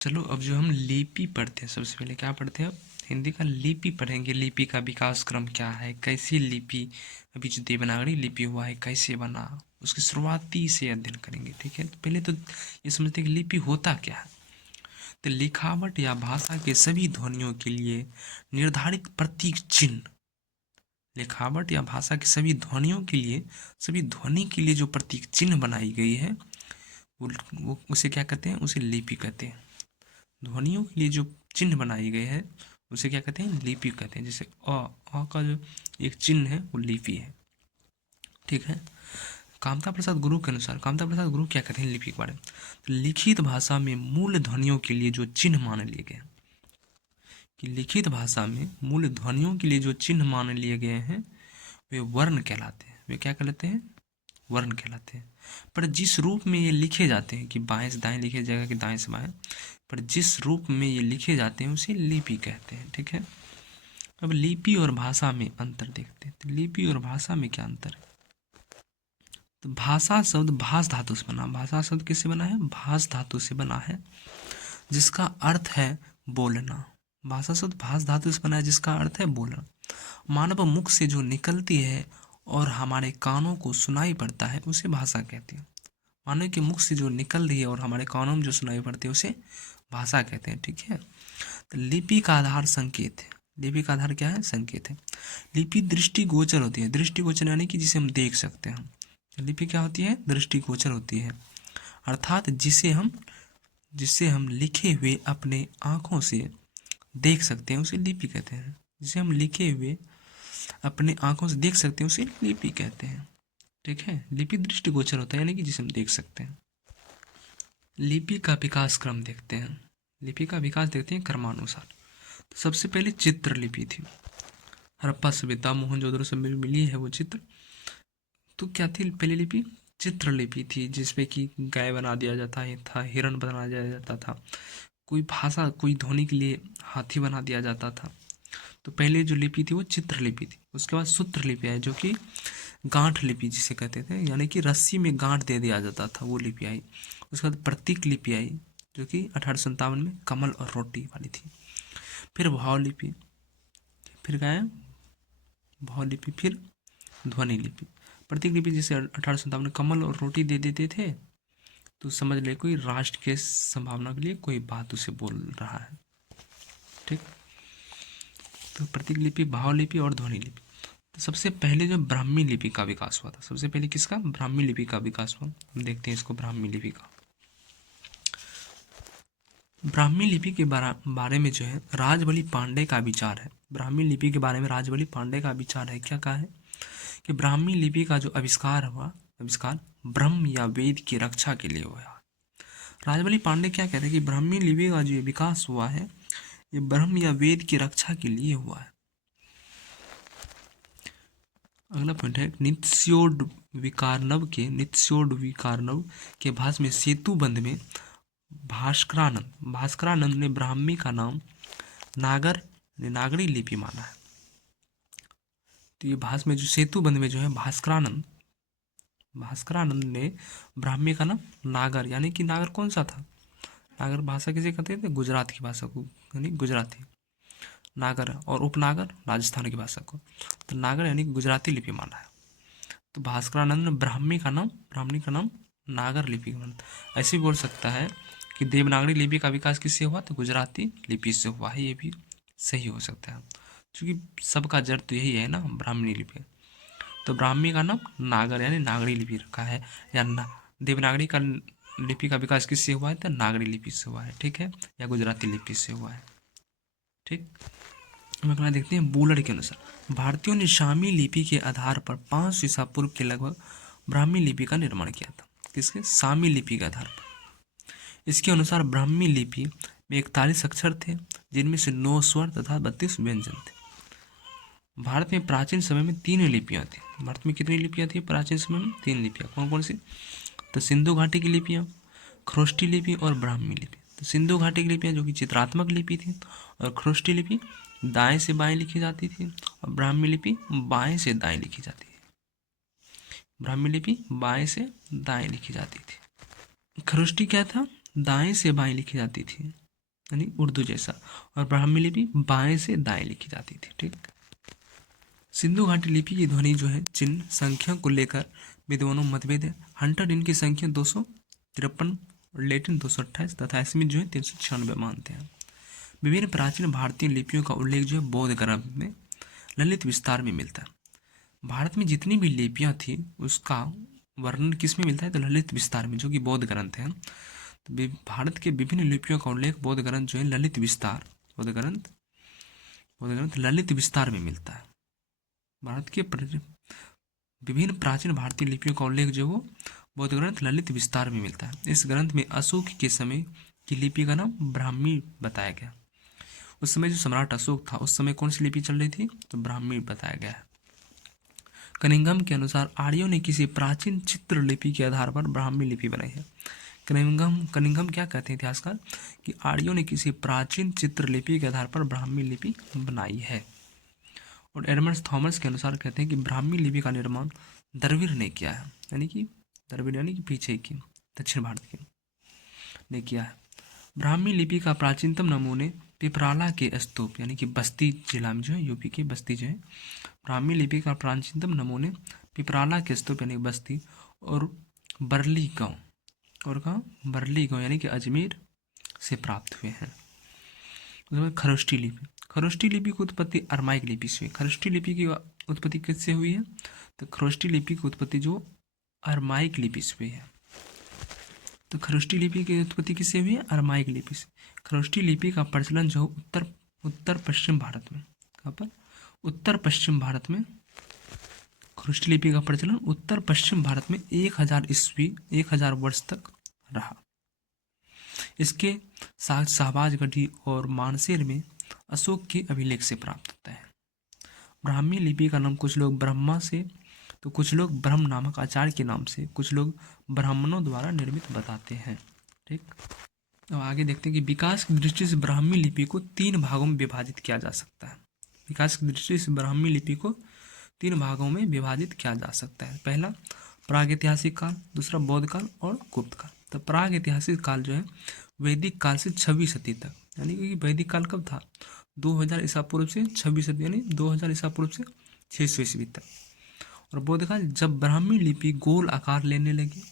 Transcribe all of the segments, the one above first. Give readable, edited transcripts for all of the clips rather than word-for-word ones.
चलो अब जो हम लिपि पढ़ते हैं, सबसे पहले क्या पढ़ते हैं? हिंदी का लिपि पढ़ेंगे। लिपि का विकास क्रम क्या है, कैसी लिपि, अभी जो देवनागरी लिपि हुआ है कैसे बना, उसकी शुरुआती से अध्ययन करेंगे। ठीक है, तो पहले तो ये समझते हैं कि लिपि होता क्या है। तो लिखावट या भाषा के सभी ध्वनियों के लिए निर्धारित प्रतीक चिन्ह, लिखावट या भाषा की सभी ध्वनियों के लिए, सभी ध्वनि के लिए जो प्रतीक चिन्ह बनाई गई है वो उसे क्या कहते हैं? उसे लिपि कहते हैं। ध्वनियों के लिए जो चिन्ह बनाई गए हैं उसे क्या कहते हैं? लिपि कहते हैं। जैसे अ का जो एक चिन्ह है वो लिपि है। ठीक है। कामता प्रसाद गुरु के अनुसार, कामता प्रसाद गुरु क्या कहते हैं लिपि के बारे में? तो लिखित भाषा में मूल ध्वनियों के लिए जो चिन्ह मान लिए गए हैं, कि लिखित भाषा में मूल ध्वनियों के लिए जो चिन्ह मान लिए गए हैं वे वर्ण कहलाते हैं। वे क्या कहलाते हैं? वर्ण कहलाते हैं। पर जिस रूप में ये लिखे जाते हैं, कि बाएं से दाएं लिखे जाएगा कि दाएं से बाएं, पर जिस रूप में ये लिखे जाते हैं उसे लिपि कहते हैं। ठीक है। अब लिपि और भाषा में अंतर देखते हैं। तो लिपि और भाषा में क्या अंतर है? तो भाषा शब्द भाष धातु से बना। भाषा शब्द किससे बना है? भाष धातु से बना है, जिसका अर्थ है बोलना। भाषा शब्द भाष धातु से बना है जिसका अर्थ है बोलना। मानव मुख से जो निकलती है और हमारे कानों को सुनाई पड़ता है उसे भाषा कहते हैं। मानव के मुख से जो निकल रही है और हमारे कानों में जो सुनाई पड़ती है उसे भाषा कहते हैं। ठीक है। तो लिपि का आधार संकेत है। लिपि का आधार क्या है? संकेत है। लिपि दृष्टिगोचर होती है। दृष्टिगोचर यानी कि जिसे हम देख सकते हैं। लिपि क्या होती है? दृष्टिगोचर होती है, अर्थात जिसे हम लिखे हुए अपने आँखों से देख सकते हैं उसे लिपि कहते हैं। जिसे हम लिखे हुए अपने आँखों से देख सकते हैं उसे लिपि कहते हैं। ठीक है। लिपि दृष्टिगोचर होता है यानी कि जिसे हम देख सकते हैं। लिपि का विकास क्रम देखते हैं। लिपि का विकास देखते हैं क्रमानुसार। तो सबसे पहले चित्रलिपि थी। हड़प्पा सभ्यता, मोहनजोदड़ो से मिली है वो चित्र। तो क्या थी पहली लिपि? चित्रलिपि थी, जिसपे कि गाय बना दिया जाता है था, हिरण बना दिया जाता था, कोई भाषा कोई ध्वनि के लिए हाथी बना दिया जाता था। तो पहले जो लिपि थी वो चित्रलिपि थी। उसके बाद सूत्रलिपि आई जो कि गांठ लिपि जिसे कहते थे, यानी कि रस्सी में गांठ दे दिया जाता था, वो लिपि आई। उसके बाद प्रतीक लिपि आई जो कि 1857 में कमल और रोटी वाली थी। फिर भाव लिपि, फिर क्या है? भाव लिपि, फिर ध्वनि लिपि। प्रतीक लिपि जैसे 1857 में कमल और रोटी दे देते थे तो समझ ले कोई राष्ट्र के संभावना के लिए कोई बात उसे बोल रहा है। ठीक। तो प्रतीक लिपि, भाव लिपि और ध्वनि लिपि। तो सबसे पहले जो ब्राह्मी लिपि का विकास हुआ था, सबसे पहले किसका? ब्राह्मी लिपि का विकास हुआ। हम देखते हैं इसको, ब्राह्मी लिपि का। ब्राह्मी लिपि के बारे में जो है राजबली पांडे का विचार है। ब्राह्मी लिपि के बारे में राजबली पांडे का विचार है। क्या कहा है? कि ब्राह्मी लिपि का जो आविष्कार ब्रह्म या वेद की रक्षा के लिए हुआ। राजबली पांडे क्या कहते हैं कि ब्राह्मी लिपि का जो विकास हुआ है ये ब्रह्म या वेद की रक्षा के लिए हुआ है। अगला पॉइंट है नित्स्योड विकारनव के भाष्य में सेतु बंध में भास्करानंद ने ब्राह्मी का नाम नागरी लिपि माना है। तो ये भाष्य में जो सेतु बंध में जो है भास्करानंद ने ब्राह्मी का नाम नागर, यानी कि नागर कौन सा था? नागर भाषा किसे कहते थे? गुजरात की भाषा को, यानी गुजराती नागर, और उपनागर राजस्थान की भाषा को। तो नागर यानी गुजराती लिपि माना है। तो भास्करानंद ने ब्राह्मी का नाम नागर लिपि माना। ऐसे भी बोल सकता है कि देवनागरी लिपि का विकास किससे हुआ? तो गुजराती लिपि से हुआ है। ये भी सही हो सकता है क्योंकि सबका जड़ तो यही है ना, ब्राह्मणी लिपि। तो ब्राह्मी का नाम नागर यानी नागरी लिपि रखा है, या देवनागरी का लिपि का विकास किससे हुआ है? तो नागरी लिपि से हुआ है। ठीक है, या गुजराती लिपि से हुआ है। ठीक। हम अगला देखते हैं बूलर के अनुसार भारतीयों ने शामी लिपि के आधार पर 500 ईसा पूर्व के लगभग ब्राह्मी लिपि का निर्माण किया था। किसके? सामी लिपि के आधार पर। इसके अनुसार ब्राह्मी लिपि में 41 अक्षर थे, जिनमें से 9 स्वर तथा 32 व्यंजन थे। भारत में प्राचीन समय में 3 लिपियां थी। भारत में कितनी लिपियां थी प्राचीन समय में? 3 लिपियां। कौन कौन सी? तो सिंधु घाटी की लिपियां, खरोष्टी लिपि और ब्राह्मी लिपि। तो सिंधु घाटी की लिपियां जो कि चित्रात्मक लिपि थी, और खरोष्टी लिपि दाएं से बाएं लिखी जाती थी, और ब्राह्मी लिपि बाएं से दाएं लिखी जाती थी। ब्राह्मी लिपि बाएं से दाएं लिखी जाती थी। खरोष्टी क्या था? दाएं से बाएं लिखी जाती थी। यानी उर्दू जैसा, और ब्राह्मी लिपि बाएं से दाएं लिखी जाती थी। ठीक, सिंधु घाटी लिपि की ध्वनि जो है चिन्ह संख्या को लेकर विद्वानों में मतभेद है। हंटर इनकी संख्या 253 और लेटिन 228 तथा स्मिथ जो है 396 मानते हैं। विभिन्न प्राचीन भारतीय लिपियों का उल्लेख जो है बौद्ध ग्रंथ में ललित विस्तार में मिलता है। भारत में जितनी भी लिपियां थी उसका वर्णन किस में मिलता है, तो ललित विस्तार में, जो कि बौद्ध ग्रंथ है। तो भारत के विभिन्न लिपियों का उल्लेख बौद्ध ग्रंथ जो है ललित विस्तार, बौद्ध ग्रंथ ललित विस्तार में मिलता है। भारत के विभिन्न प्राचीन भारतीय लिपियों का उल्लेख जो वो बौद्ध ग्रंथ ललित विस्तार में मिलता है। इस ग्रंथ में अशोक के समय की लिपि का नाम ब्राह्मी बताया गया। उस समय जो सम्राट अशोक था उस समय कौन सी लिपि चल रही थी, तो ब्राह्मी बताया गया है। कनिंघम के अनुसार आर्यों ने किसी प्राचीन चित्र लिपि के आधार पर ब्राह्मी लिपि बनाई है। कनिंघम क्या कहते हैं इतिहासकार, कि आर्यों ने किसी प्राचीन चित्र लिपि के आधार पर ब्राह्मी लिपि बनाई है। और एडमंड थॉमस के अनुसार कहते हैं कि ब्राह्मी लिपि का निर्माण द्रविड़ ने किया है, यानी कि द्रविड़ यानी कि पीछे की दक्षिण भारत के ने किया है। ब्राह्मी लिपि का प्राचीनतम नमूने पिपराला के स्तूप यानी कि बस्ती जिला में जो है, यूपी की बस्ती जो है, ब्राह्मी लिपि का प्राचीनतम नमूने पिपराला के स्तूप यानी बस्ती और बरली गांव, और कहाँ, बरली गांव यानी कि अजमेर से प्राप्त हुए हैं। उसके बाद खरोष्ठी लिपि, खरोष्ठी लिपि की उत्पत्ति अरमाइक लिपि से हुई। खरोष्ठी लिपि की उत्पत्ति किससे हुई है, तो खरोष्ठी लिपि की उत्पत्ति जो अरमाइक लिपि से हुई है। तो खरोष्ठी लिपि की उत्पत्ति किससे हुई है, अरमाइक लिपि से। खरोष्ठी लिपि का प्रचलन जो उत्तर पश्चिम भारत में, कहाँ पर, उत्तर पश्चिम भारत में खरोष्ठी लिपि का प्रचलन उत्तर पश्चिम भारत में 1000 वर्ष तक रहा। इसके साथ शाहबाजगढ़ी और मानसेर में अशोक के अभिलेख से प्राप्त होता है। ब्राह्मी लिपि का नाम कुछ लोग ब्रह्मा से, तो कुछ लोग ब्रह्म नामक आचार्य के नाम से, कुछ लोग ब्राह्मणों द्वारा निर्मित बताते हैं। ठीक, अब आगे देखते हैं कि विकास की दृष्टि से ब्राह्मी लिपि को 3 भागों में विभाजित किया जा सकता है। विकास की दृष्टि से ब्राह्मी लिपि को 3 भागों में विभाजित किया जा सकता है। पहला प्रागैतिहासिक काल, दूसरा बौद्ध काल और गुप्त काल। तो प्रागैतिहासिक काल जो है वैदिक काल से 6वीं सदी तक, यानी कि वैदिक काल कब था, 2000 ईसा पूर्व से 6वीं सदी यानी 2000 ईसा पूर्व से 600 ईस्वी तक। और बौद्ध काल जब ब्राह्मी लिपि गोल आकार लेने लगी।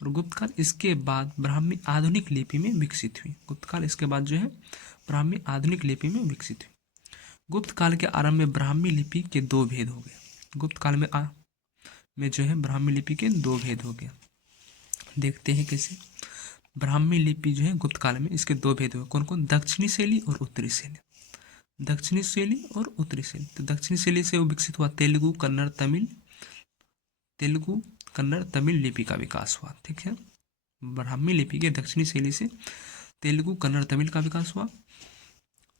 और गुप्त काल इसके बाद ब्राह्मी आधुनिक लिपि में विकसित हुई। गुप्त काल इसके बाद जो है ब्राह्मी आधुनिक लिपि में विकसित हुई। गुप्त काल के आरंभ में ब्राह्मी लिपि के 2 भेद हो गए। गुप्त काल में जो है ब्राह्मी लिपि के 2 भेद हो गए। देखते हैं कैसे। ब्राह्मी लिपि जो है गुप्त काल में इसके 2 भेद हुए, कौन कौन, दक्षिणी शैली और उत्तरी शैली। दक्षिणी शैली और उत्तरी शैली। तो दक्षिणी शैली से वो विकसित हुआ तेलुगु कन्नड़ तमिल लिपि का विकास हुआ। ठीक है, ब्राह्मी लिपि के दक्षिणी शैली से तेलुगु कन्नड़ तमिल का विकास हुआ।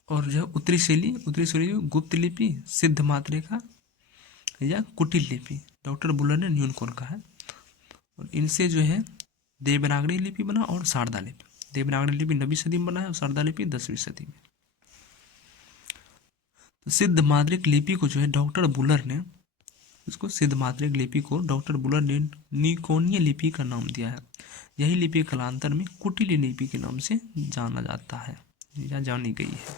और जो उत्तरी शैली जो गुप्त लिपि, सिद्ध मात्रेखा या कुटिल लिपि, डॉक्टर बुलर ने न्यूनकोर कहा है। और इनसे जो है देवनागरी लिपि बना और शारदा लिपि। देवनागरी लिपि 9वीं सदी में बना है और शारदा लिपि 10वीं सदी में। तो सिद्ध मात्रिक लिपि को जो है डॉक्टर बुलर ने निकोनिय लिपि का नाम दिया है। यही लिपि कालांतर में कुटिल लिपि के नाम से जाना जाता है या जानी गई है।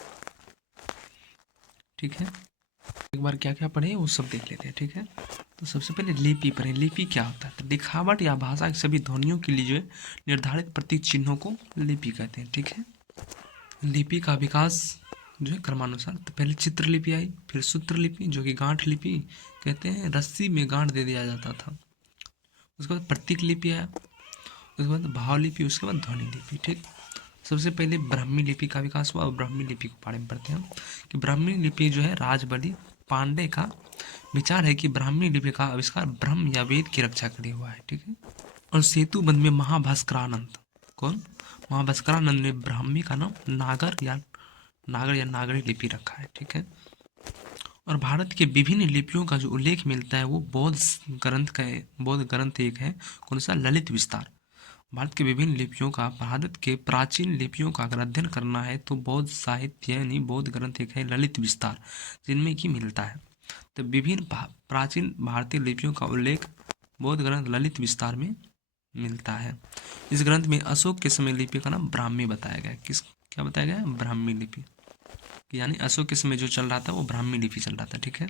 ठीक है, एक बार क्या क्या पढ़े वो सब देख लेते हैं। ठीक है, तो सबसे पहले लिपि पढ़ें। लिपि क्या होता है, तो लिखावट या भाषा की सभी ध्वनियों के लिए जो है निर्धारित प्रतीक चिन्हों को लिपि कहते हैं। ठीक है, लिपि का विकास जो है क्रमानुसार, तो पहले चित्रलिपि आई, फिर सूत्रलिपि जो कि गांठ लिपि कहते हैं, रस्सी में गांठ दे दिया जाता था। उसके बाद प्रतीक लिपि आया, उसके बाद भाव लिपि, उसके बाद ध्वनि लिपि। ठीक, सबसे पहले ब्राह्मी लिपि का विकास हुआ और ब्राह्मी लिपि के बारे में पढ़ते हैं कि ब्राह्मी लिपि जो है राजबली पांडे का विचार है कि ब्राह्मी लिपि का आविष्कार ब्रह्म या वेद की रक्षा के लिए हुआ है। ठीक है, और सेतुबंध में महाभास्करानंद ने ब्राह्मी का नाम नागर या नागरी लिपि रखा है। ठीक है, और भारत के विभिन्न लिपियों का जो उल्लेख मिलता है वो बौद्ध ग्रंथ एक है, कौन सा, ललित विस्तार। भारत के विभिन्न लिपियों का, भारत के प्राचीन लिपियों का अगर अध्ययन करना है तो बौद्ध साहित्य यानी बौद्ध ग्रंथ एक है ललित विस्तार, जिनमें की मिलता है। तो विभिन्न प्राचीन भारतीय लिपियों का उल्लेख बौद्ध ग्रंथ ललित विस्तार में मिलता है। इस ग्रंथ में अशोक के समय लिपि का नाम ब्राह्मी बताया गया। क्या बताया गया है? ब्राह्मी लिपि, यानी अशोक के समय जो चल रहा था वो ब्राह्मी लिपि चल रहा था। ठीक है।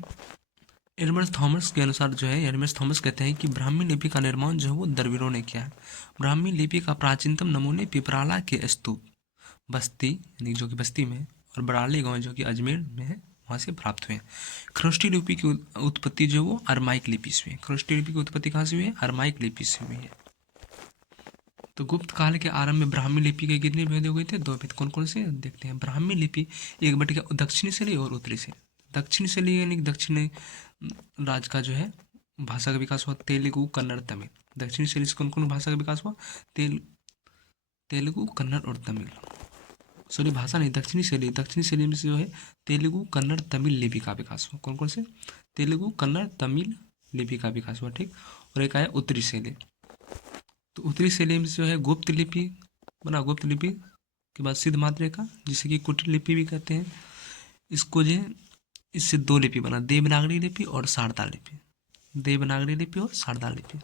एडमंड थॉमस के अनुसार जो है, एडमंड थॉमस कहते हैं कि ब्राह्मी लिपि का निर्माण जो है वो द्रविड़ों ने किया है। ब्राह्मी लिपि का प्राचीनतम नमूने पिपराला के स्तूप बस्ती, यानी जो कि बस्ती में है, और बराली गांव जो कि अजमेर में है, वहाँ से प्राप्त हुए हैं। खरोष्टी लिपि की उत्पत्ति जो है वो अरमाइक लिपि से हुई है। खरोष्टी लिपि की उत्पत्ति कहाँ से हुई है? अरमाइक लिपि से हुई है। तो गुप्त काल के आरंभ में ब्राह्मी लिपि के कितने भेद हो गए थे? 2 भेद। कौन कौन से देखते हैं? ब्राह्मी लिपि एक बट क्या, दक्षिणी शैली और उत्तरी शैली। दक्षिणी शैली यानी कि दक्षिणी राज्य का जो है भाषा का विकास हुआ, तेलुगु, कन्नड़, तमिल। दक्षिणी शैली से कौन कौन भाषा का विकास हुआ? तेलुगु, कन्नड़ और तमिल। सॉरी, भाषा नहीं, दक्षिणी शैली। दक्षिणी शैली में से जो है तेलुगु, कन्नड़, तमिल लिपि का विकास हुआ। कौन कौन से? तेलुगु, कन्नड़, तमिल लिपि का विकास हुआ। ठीक। और एक आया उत्तरी शैली। तो उत्तरी शैली में जो है गुप्त लिपि बना। गुप्त लिपि के बाद सिद्ध मात्रेका, जिसे कि कुटिल लिपि भी कहते हैं। इसको जो है, इससे 2 लिपि बना, देवनागरी लिपि और शारदा लिपि। देवनागरी लिपि और शारदा लिपि।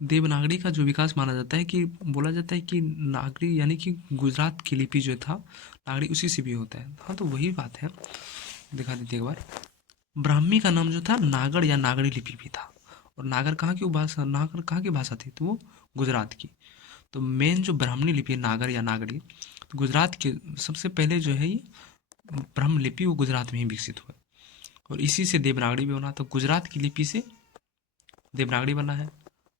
देवनागरी का जो विकास माना जाता है कि बोला जाता है कि नागरी यानी कि गुजरात की लिपि जो था, नागरी उसी से भी होता है। हाँ, तो वही बात है, दिखा देते एक बार। ब्राह्मी का नाम जो था नागड़ या नागरी लिपि भी था। और नागर कहाँ की भाषा, नागर कहाँ की भाषा थी? तो वो गुजरात की। तो मेन जो ब्राह्मणी लिपि है, नागर या नागरी, तो गुजरात के सबसे पहले जो है ये ब्रह्म लिपि वो गुजरात में ही विकसित हुआ। और इसी से देवनागरी भी बना। तो गुजरात की लिपि से देवनागरी बना है।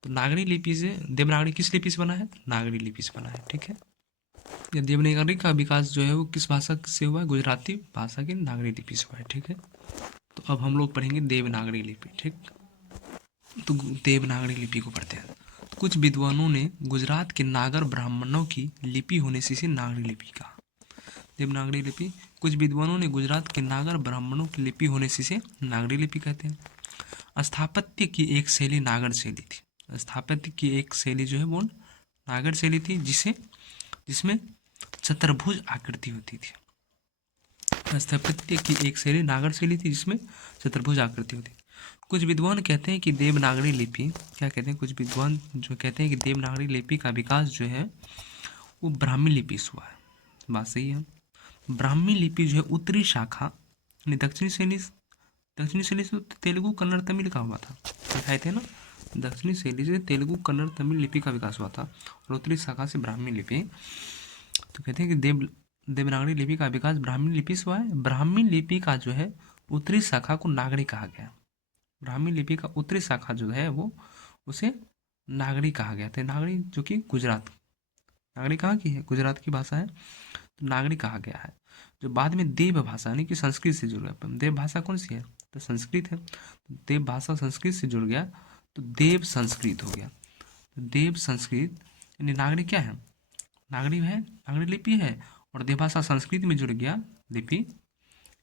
तो नागरी लिपि से देवनागरी किस लिपि से बना है? नागरी लिपि से बना है। ठीक है। ये देवनागरी का विकास जो है वो किस भाषा से हुआ है? गुजराती भाषा की नागरी लिपि से हुआ है। ठीक है। तो अब हम लोग पढ़ेंगे देवनागरी लिपि। ठीक। तो देवनागरी लिपि को पढ़ते हैं। कुछ विद्वानों ने गुजरात के नागर ब्राह्मणों की लिपि होने से इसे नागरी लिपि कहा। देवनागरी लिपि, कुछ विद्वानों ने गुजरात के नागर ब्राह्मणों की लिपि होने से इसे नागरी लिपि कहते हैं। स्थापत्य की एक शैली नागर शैली थी। स्थापत्य की एक शैली जो है वो नागर शैली थी, जिसमें चतुर्भुज आकृति होती थी। स्थापत्य की एक शैली नागर शैली थी जिसमें चतुर्भुज आकृति होती थी। कुछ विद्वान कहते हैं कि देवनागरी लिपि, क्या कहते हैं? कुछ विद्वान जो कहते हैं कि देवनागरी लिपि का विकास जो है वो ब्राह्मी लिपि से हुआ है। बात सही है। ब्राह्मी लिपि जो है उत्तरी शाखा, यानी दक्षिणी शैली से तेलुगु, कन्नड़, तमिल का हुआ था। दिखाए थे ना, दक्षिणी शैली से तेलुगु, कन्नड़, तमिल लिपि का विकास हुआ था, और उत्तरी शाखा से ब्राह्मी लिपि। तो कहते हैं कि देवनागरी लिपि का विकास ब्राह्मी लिपि से हुआ है। ब्राह्मी लिपि का जो है उत्तरी शाखा को नागरी कहा गया। ब्राह्मी लिपि का उत्तरी शाखा जो है वो उसे नागरी कहा गया था। नागरी जो कि गुजरात, नागरी कहाँ की है? गुजरात की भाषा है, तो नागरी कहा गया है। जो बाद में देव भाषा यानी कि संस्कृत से जुड़ गया। देव भाषा कौन सी है? तो संस्कृत है। तो देव भाषा संस्कृत से जुड़ गया तो देव संस्कृत हो गया। तो देव संस्कृत यानी नागरी क्या है? नागरी है, नागरी लिपि है। और देव भाषा संस्कृत में जुड़ गया लिपि,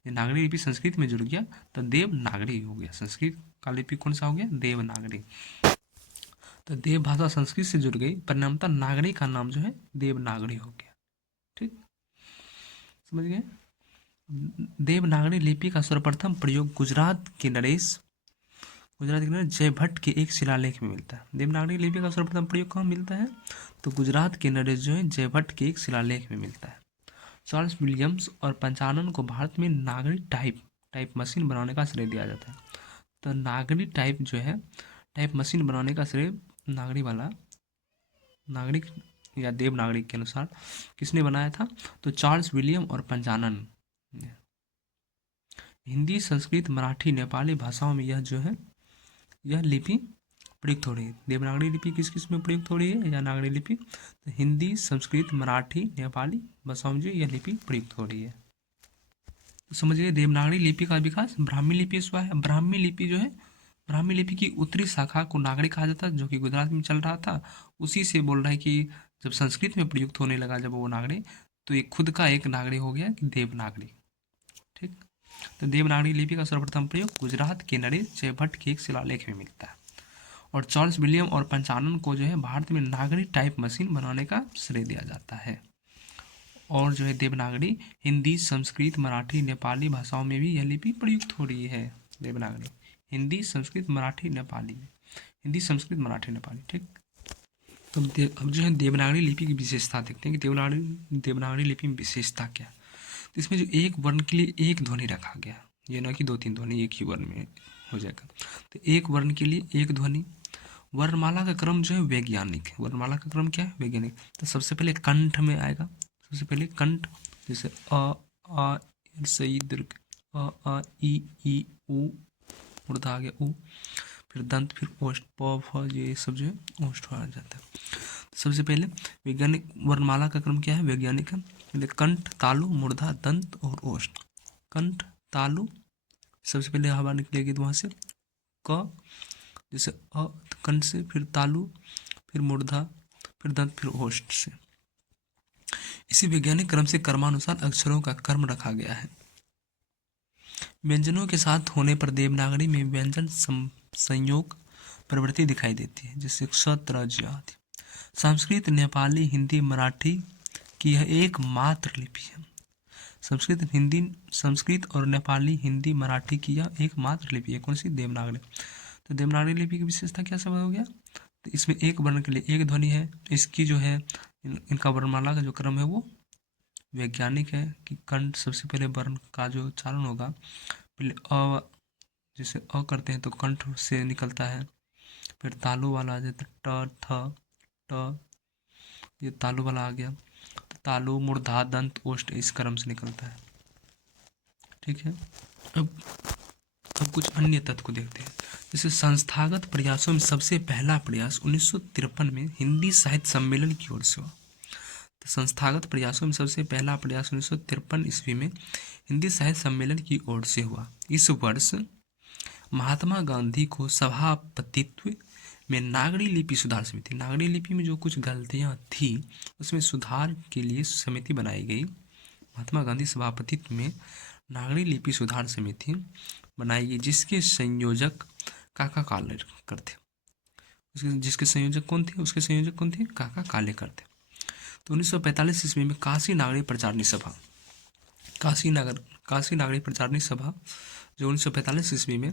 ये नागरी लिपि संस्कृत में जुड़ गया तो देवनागरी हो गया। संस्कृत का लिपि कौन सा हो गया? देवनागरी। तो देव भाषा संस्कृत से जुड़ गई, परिणामतः नागरी का नाम जो है देवनागरी हो गया। ठीक, समझ गए? देवनागरी लिपि का सर्वप्रथम प्रयोग गुजरात के नरेश जयभट्ट के एक शिलालेख में मिलता है। देवनागरी लिपि का सर्वप्रथम प्रयोग कहाँ मिलता है? तो गुजरात के नरेश जो है जयभट्ट के एक शिलालेख में मिलता है। चार्ल्स विलियम्स और पंचानन को भारत में नागरी टाइप मशीन बनाने का श्रेय दिया जाता है। तो नागरी टाइप जो है, टाइप मशीन बनाने का श्रेय नागरिक या देवनागरी के अनुसार किसने बनाया था? तो चार्ल्स विलियम और पंचानन। हिंदी, संस्कृत, मराठी, नेपाली भाषाओं में यह जो है यह लिपि प्रयुक्त हो रही है। देवनागरी लिपि किस किस में प्रयुक्त हो रही है या नागरी लिपि? तो हिंदी, संस्कृत, मराठी, नेपाली भाषाओं में जो यह लिपि प्रयुक्त हो रही है। तो समझिए देवनागरी लिपि का विकास ब्राह्मी लिपि से हुआ है। ब्राह्मी लिपि जो है, ब्राह्मी लिपि की उत्तरी शाखा को नागरी कहा जाता है, जो कि गुजरात में चल रहा था। उसी से बोल रहा है कि जब संस्कृत में प्रयुक्त होने लगा जब वो नागरी, तो ये खुद का एक नागरी हो गया कि देवनागरी। ठीक। तो देवनागरी लिपि का सर्वप्रथम प्रयोग गुजरात के नरेश जयभट्ट के एक शिलालेख में मिलता है। और चार्ल्स विलियम और पंचानन को जो है भारत में नागरी टाइप मशीन बनाने का श्रेय दिया जाता है। और जो है देवनागरी हिंदी, संस्कृत, मराठी, नेपाली भाषाओं में भी यह लिपि प्रयुक्त हो रही है। देवनागरी हिंदी, संस्कृत, मराठी, नेपाली में, हिंदी, संस्कृत, मराठी, नेपाली। ठीक। तो अब जो है देवनागरी लिपि की विशेषता देखते हैं कि देवनागरी लिपि में विशेषता क्या है। तो इसमें जो एक वर्ण के लिए एक ध्वनि रखा गया, ये ना कि 2-3 ध्वनि एक ही वर्ण में हो जाएगा। तो एक वर्ण के लिए एक ध्वनि। वर्णमाला का क्रम जो है वैज्ञानिक है। वर्णमाला का क्रम क्या है? वैज्ञानिक। तो सबसे पहले कंठ में आएगा, सबसे पहले कंठ, जैसे अ आ सई दीर्घ, अ ई उ, मूर्धा आ गया उ, फिर दंत, फिर ओष्ठ, प फ, ये सब जो है ओष्ठ आ जाता है। सबसे पहले वैज्ञानिक वर्णमाला का क्रम क्या है? वैज्ञानिक है। पहले कंठ, तालु, मूर्धा, दंत और ओष्ठ। कंठ, तालु, सबसे पहले हवा निकलेगी तो वहाँ से क, जैसे कंठ से, फिर तालु, फिर मूर्धा, फिर दंत, फिर ओष्ठ से। इसी वैज्ञानिक क्रम से क्रमानुसार अक्षरों का क्रम रखा गया है। व्यंजनों के साथ होने पर देवनागरी में व्यंजन संयोग प्रवृत्ति दिखाई देती है, जैसे क्ष, त्र, ज्य आदि। संस्कृत, नेपाली, हिंदी, मराठी की यह एकमात्र लिपि है। संस्कृत और नेपाली, हिंदी, मराठी की यह एकमात्र लिपि है। कौन सी? देवनागरी। तो देवनागरी लिपि की विशेषता क्या सब हो गया? तो इसमें एक वर्ण के लिए एक ध्वनि है। इसकी जो है इनका वर्णमाला का जो क्रम है वो वैज्ञानिक है, कि कंठ सबसे पहले वर्ण का जो उच्चारण होगा, पहले अ, जैसे अ करते हैं तो कंठ से निकलता है, फिर तालु वाला आ जाता है ट, थ, ट, ये तालु वाला आ गया। तो तालु, मूर्धा, दंत, ओष्ठ इस क्रम से निकलता है। ठीक है। अब अब कुछ अन्य तत्व को देखते हैं। जैसे संस्थागत प्रयासों में सबसे पहला प्रयास 1953 में हिंदी साहित्य सम्मेलन की ओर से हुआ। तो संस्थागत प्रयासों में सबसे पहला प्रयास 1953 ईस्वी में हिंदी साहित्य सम्मेलन की ओर से हुआ। इस वर्ष महात्मा गांधी को सभापतित्व में नागरी लिपि सुधार समिति, नागरी लिपि में जो कुछ गलतियां थी उसमें सुधार के लिए समिति बनाई गई। महात्मा गांधी सभापतित्व में नागरी लिपि सुधार समिति बनाई गई, जिसके संयोजक काका कालेकर थे। जिसके संयोजक कौन थे? उसके संयोजक कौन थे? काका कालेकर थे। तो 1945 ईस्वी में काशी नागरी प्रचारणी सभा, काशी नागरी प्रचारणी सभा जो 1945 ईस्वी में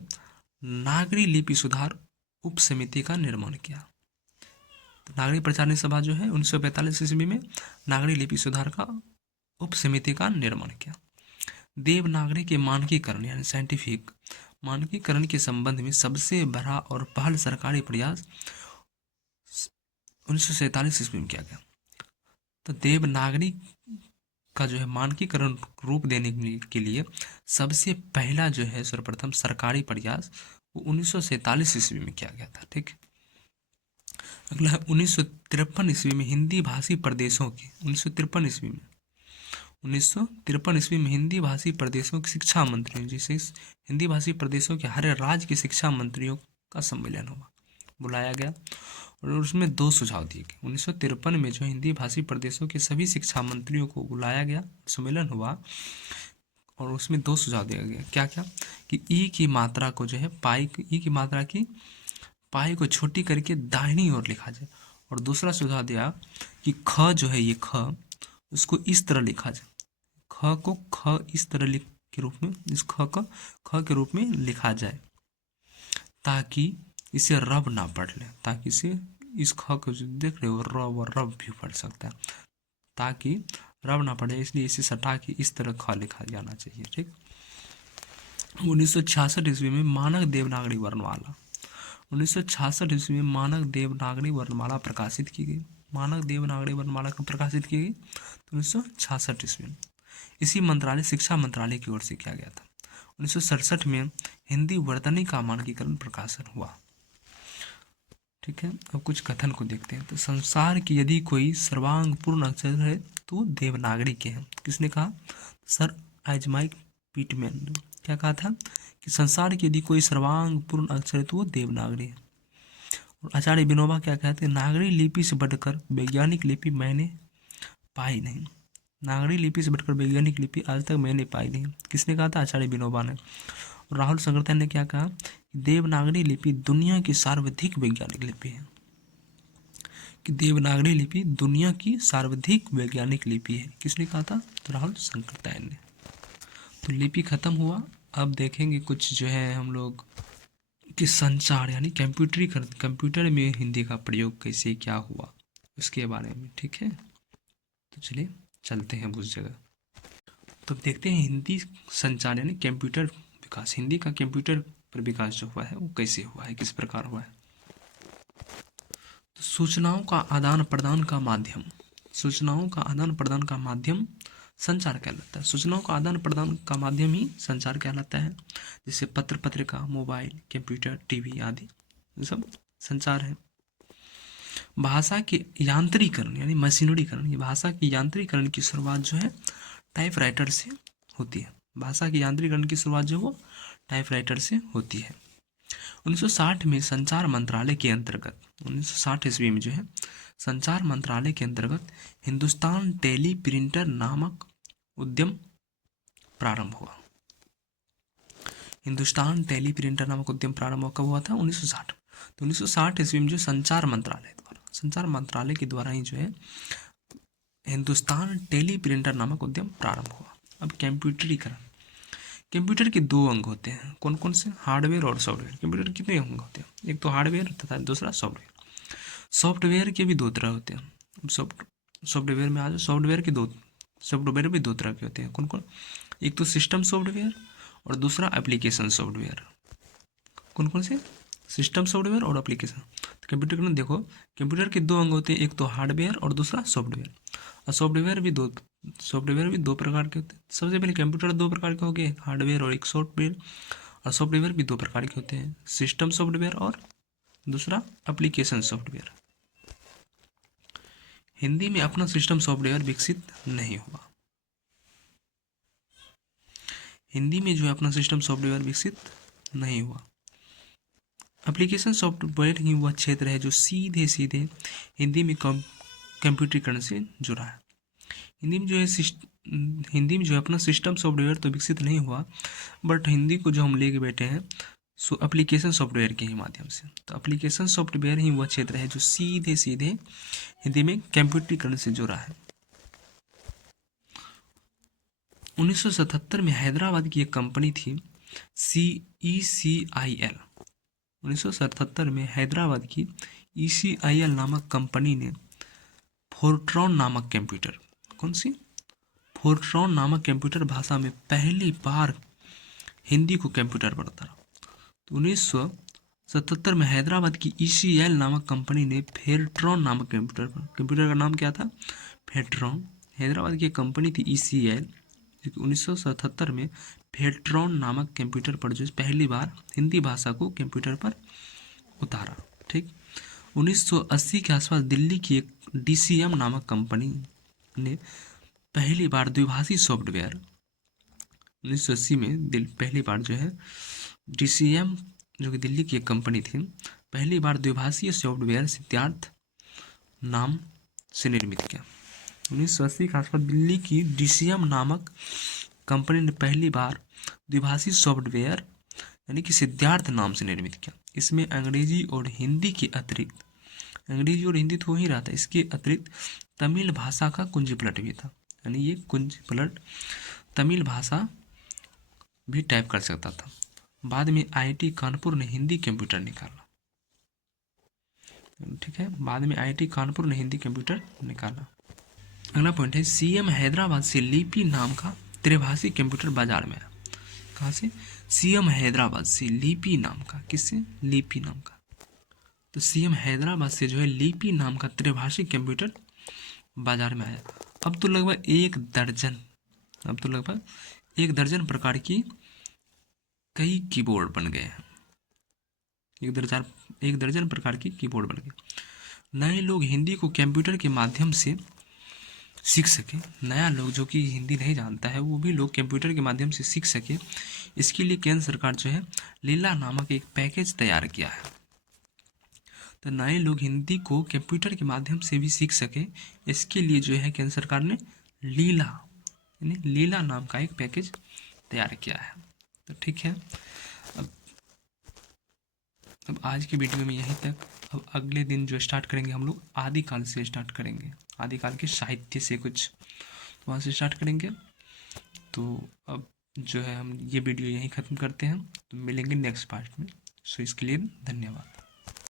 नागरी लिपि सुधार उप समिति का निर्माण किया। तो नागरी प्रचारणी सभा जो है 1945 ईस्वी में नागरी लिपि सुधार का उप समिति का निर्माण किया। देवनागरी के मानकीकरण यानी साइंटिफिक मानकीकरण के संबंध में सबसे बड़ा और पहल सरकारी प्रयास 1947 ईस्वी में किया गया। तो देवनागरी का जो है मानकीकरण रूप देने के लिए सबसे पहला जो है सर्वप्रथम सरकारी प्रयास वो 1947 ईस्वी में किया गया था। ठीक। अगला है 1953 ईस्वी में हिंदी भाषी प्रदेशों की 1953 ईस्वी में हिंदी भाषी प्रदेशों के शिक्षा मंत्रियों, जिसे हिंदी भाषी प्रदेशों के हर राज्य के शिक्षा मंत्रियों का सम्मेलन हुआ, बुलाया गया और उसमें 2 सुझाव दिए गए। 1953 में जो हिंदी भाषी प्रदेशों के सभी शिक्षा मंत्रियों को बुलाया गया, सम्मेलन हुआ और उसमें 2 सुझाव दिया गया। क्या क्या? कि ई की मात्रा को जो है ई की मात्रा की पाई को छोटी करके दाहिनी ओर लिखा जाए, और दूसरा सुझाव दिया कि ख जो है ये ख उसको इस तरह लिखा जाए, ख को ख इस तरह के रूप में, इस ख को ख के रूप में लिखा जाए ताकि इसे रब ना पढ़ ले, ताकि इसे इस ख को जो देख रहे हो रब भी पढ़ सकता है, ताकि रब ना पढ़े, इसलिए इसे सटा के इस तरह ख लिखा जाना चाहिए। ठीक। 1966 ईस्वी में मानक देवनागरी वर्णमाला 1966 ईस्वी में मानक देवनागरी वर्णमाला प्रकाशित की गई। मानक देवनागरी वर्णमाला को प्रकाशित की गई 1966 ईस्वी में। इसी मंत्रालय शिक्षा मंत्रालय की ओर से किया गया था। 1967 में हिंदी वर्तनी का मानकीकरण प्रकाशन हुआ। ठीक है। अब कुछ कथन को देखते हैं। तो संसार की यदि कोई सर्वांग पूर्ण अक्षर है तो देवनागरी के हैं। किसने कहा? सर आइजमाइक पिटमैन ने क्या कहा था कि संसार की यदि कोई सर्वांग पूर्ण अक्षर है तो वो देवनागरी है। और आचार्य विनोबा क्या कहते हैं? नागरी लिपि से बढ़कर वैज्ञानिक लिपि मैंने पाई नहीं। नागरी लिपि से बढ़कर वैज्ञानिक लिपि आज तक मैंने पाई नहीं। किसने कहा था? आचार्य विनोबा ने। और राहुल संगरतन ने क्या कहा? देवनागरी लिपि दुनिया की सर्वाधिक वैज्ञानिक लिपि है, कि देवनागरी लिपि दुनिया की सर्वाधिक वैज्ञानिक लिपि है। किसने कहा था? तो राहुल संगरतन ने। तो लिपि खत्म हुआ। अब देखेंगे कुछ जो है हम लोग कि संचार यानी कंप्यूटर में हिंदी का प्रयोग कैसे क्या हुआ। उसके बारे में, ठीक है। तो चलिए चलते हैं उस जगह। तो अब देखते हैं हिंदी संचार यानी कंप्यूटर विकास, हिंदी का कंप्यूटर पर विकास जो हुआ है वो कैसे हुआ है, किस प्रकार हुआ है। तो सूचनाओं का आदान प्रदान का माध्यम, सूचनाओं का आदान प्रदान का माध्यम संचार कहलाता है। सूचनाओं का आदान प्रदान का माध्यम ही संचार कहलाता है। जैसे पत्र पत्रिका, मोबाइल, कंप्यूटर, टीवी आदि, ये सब संचार है। भाषा के यांत्रिकरण यानी मशीनरीकरण, ये भाषा की यांत्रिकरण की शुरुआत जो है टाइपराइटर से होती है। भाषा की यांत्रिकरण की शुरुआत जो वो टाइपराइटर से होती है। 1960 में संचार मंत्रालय के अंतर्गत, 1960 ईस्वी में जो है संचार मंत्रालय के अंतर्गत हिंदुस्तान टेली प्रिंटर नामक उद्यम प्रारंभ हुआ। हिंदुस्तान टेली प्रिंटर नामक उद्यम प्रारंभ कब हुआ था? 1960। तो 1960 ईस्वी में जो संचार मंत्रालय के द्वारा ही जो है हिंदुस्तान टेली प्रिंटर नामक उद्यम प्रारंभ हुआ। अब कंप्यूटरीकरण, कंप्यूटर के दो अंग होते हैं, कौन कौन से? हार्डवेयर और सॉफ्टवेयर। कंप्यूटर के कितने अंग होते हैं? एक तो हार्डवेयर तथा दूसरा सॉफ्टवेयर। सॉफ्टवेयर के भी दो तरह होते हैं। सॉफ्टवेयर में आज सॉफ्टवेयर भी दो तरह के होते हैं, कौन कौन? एक तो सिस्टम सॉफ्टवेयर और दूसरा एप्लीकेशन सॉफ्टवेयर। कौन कौन से? सिस्टम सॉफ्टवेयर और एप्लीकेशन। तो कंप्यूटर में देखो, कंप्यूटर के दो अंग होते हैं, एक तो हार्डवेयर और दूसरा सॉफ्टवेयर। और सॉफ्टवेयर भी दो प्रकार के होते हैं। सबसे पहले कंप्यूटर दो प्रकार के हो गए, हार्डवेयर और एक सॉफ्टवेयर। और सॉफ्टवेयर भी दो प्रकार के होते हैं, सिस्टम सॉफ्टवेयर और दूसरा एप्लीकेशन सॉफ्टवेयर। हिंदी में अपना सिस्टम सॉफ्टवेयर विकसित नहीं हुआ। हिंदी में जो है अपना सिस्टम सॉफ्टवेयर विकसित नहीं हुआ। एप्लीकेशन सॉफ्टवेयर ही वह क्षेत्र है जो सीधे सीधे हिंदी में कंप्यूटरीकरण से जुड़ा है। हिंदी में जो है अपना सिस्टम सॉफ्टवेयर तो विकसित नहीं हुआ, बट हिंदी को जो हम लेके बैठे हैं सो एप्लीकेशन सॉफ्टवेयर के ही माध्यम से। तो एप्लीकेशन सॉफ्टवेयर ही वह क्षेत्र है जो सीधे सीधे हिंदी में कंप्यूटरीकरण से जुड़ा है। 1977 में हैदराबाद की एक कंपनी थी ECIL। 1977 में हैदराबाद की ECIL नामक कंपनी ने फोर्ट्रॉन नामक कंप्यूटर, कौन सी? फोर्ट्रॉन नामक कंप्यूटर भाषा में पहली बार हिंदी को कंप्यूटर पर उतारा। तो 1977 में हैदराबाद की ECIL नामक कंपनी ने फेरट्रॉन नामक कंप्यूटर का नाम क्या था? फेरट्रॉन। हैदराबाद की एक कंपनी थी ECIL, जो कि 1977 में फेरट्रॉन नामक कंप्यूटर पर जो पहली बार हिंदी भाषा को कंप्यूटर पर उतारा। ठीक। 1980 के आसपास दिल्ली की एक DCM नामक कंपनी ने पहली बार द्विभाषी सॉफ्टवेयर, 1980 में पहली बार जो है DCM जो कि दिल्ली की एक कंपनी थी, पहली बार द्विभाषीय सॉफ्टवेयर सिद्धार्थ नाम से निर्मित किया। 1980 के आसपास दिल्ली की DCM नामक कंपनी ने पहली बार द्विभाषी सॉफ्टवेयर यानी कि सिद्धार्थ नाम से निर्मित किया। इसमें अंग्रेजी और हिंदी के अतिरिक्त, अंग्रेजी और हिंदी तो हो ही रहा था, इसके अतिरिक्त तमिल भाषा का कुंजी पलट भी था, यानी ये कुंजी पलट तमिल भाषा भी टाइप कर सकता था। बाद में IIT कानपुर ने हिंदी कंप्यूटर निकाला। ठीक है, बाद में IIT कानपुर ने हिंदी कंप्यूटर निकाला। अगला पॉइंट है CM हैदराबाद से लिपि नाम का त्रिभाषी कंप्यूटर बाजार में आया। कहाँ से? CM हैदराबाद से लिपि नाम का, किससे? लिपि नाम का। तो CM हैदराबाद से जो है लिपि नाम का त्रिभाषी कंप्यूटर बाजार में आया। अब तो लगभग एक दर्जन प्रकार की कई कीबोर्ड बन गए हैं। एक दर्जन प्रकार की कीबोर्ड बन गए। नए लोग हिंदी को कंप्यूटर के माध्यम से सीख सके, नया लोग जो कि हिंदी नहीं जानता है वो भी लोग कंप्यूटर के माध्यम से सीख सके, इसके लिए केंद्र सरकार जो है लीला नामक एक पैकेज तैयार किया है। तो नए लोग हिंदी को कंप्यूटर के माध्यम से भी सीख सके, इसके लिए जो है केंद्र सरकार ने लीला नाम का एक पैकेज तैयार किया है। तो ठीक है, अब आज की वीडियो में यहीं तक। अब अगले दिन जो स्टार्ट करेंगे हम लोग आदिकाल से स्टार्ट करेंगे, आदिकाल के साहित्य से कुछ वहाँ से स्टार्ट करेंगे। तो अब जो है हम ये वीडियो यहीं ख़त्म करते हैं, तो मिलेंगे नेक्स्ट पार्ट में। सो इसके लिए धन्यवाद।